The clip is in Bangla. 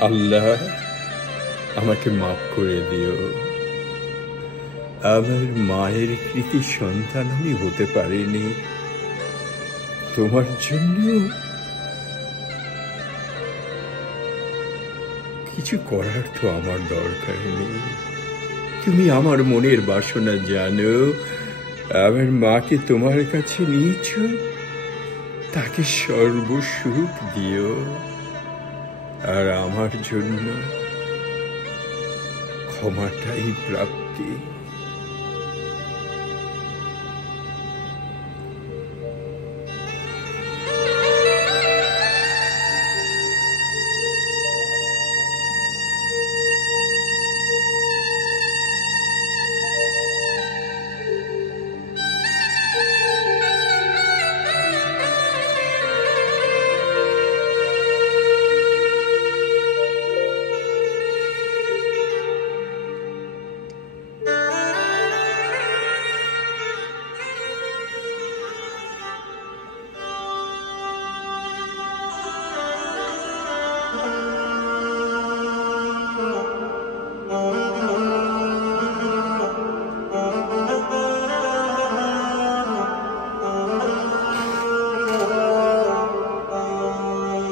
আল্লাহ, আমাকে মাফ করে দিও। আমার মায়ের কৃতি সন্তান আমি হতে পারিনি। তোমার জন্য কিছু করার তো আমার দরকার নেই। তুমি আমার মনের বাসনা জানো। আমার মাকে তোমার কাছে নিয়েছ, তাকে সর্বসুখ দিও। আর আমার জন্য ক্ষমাটাই প্রাপ্তি।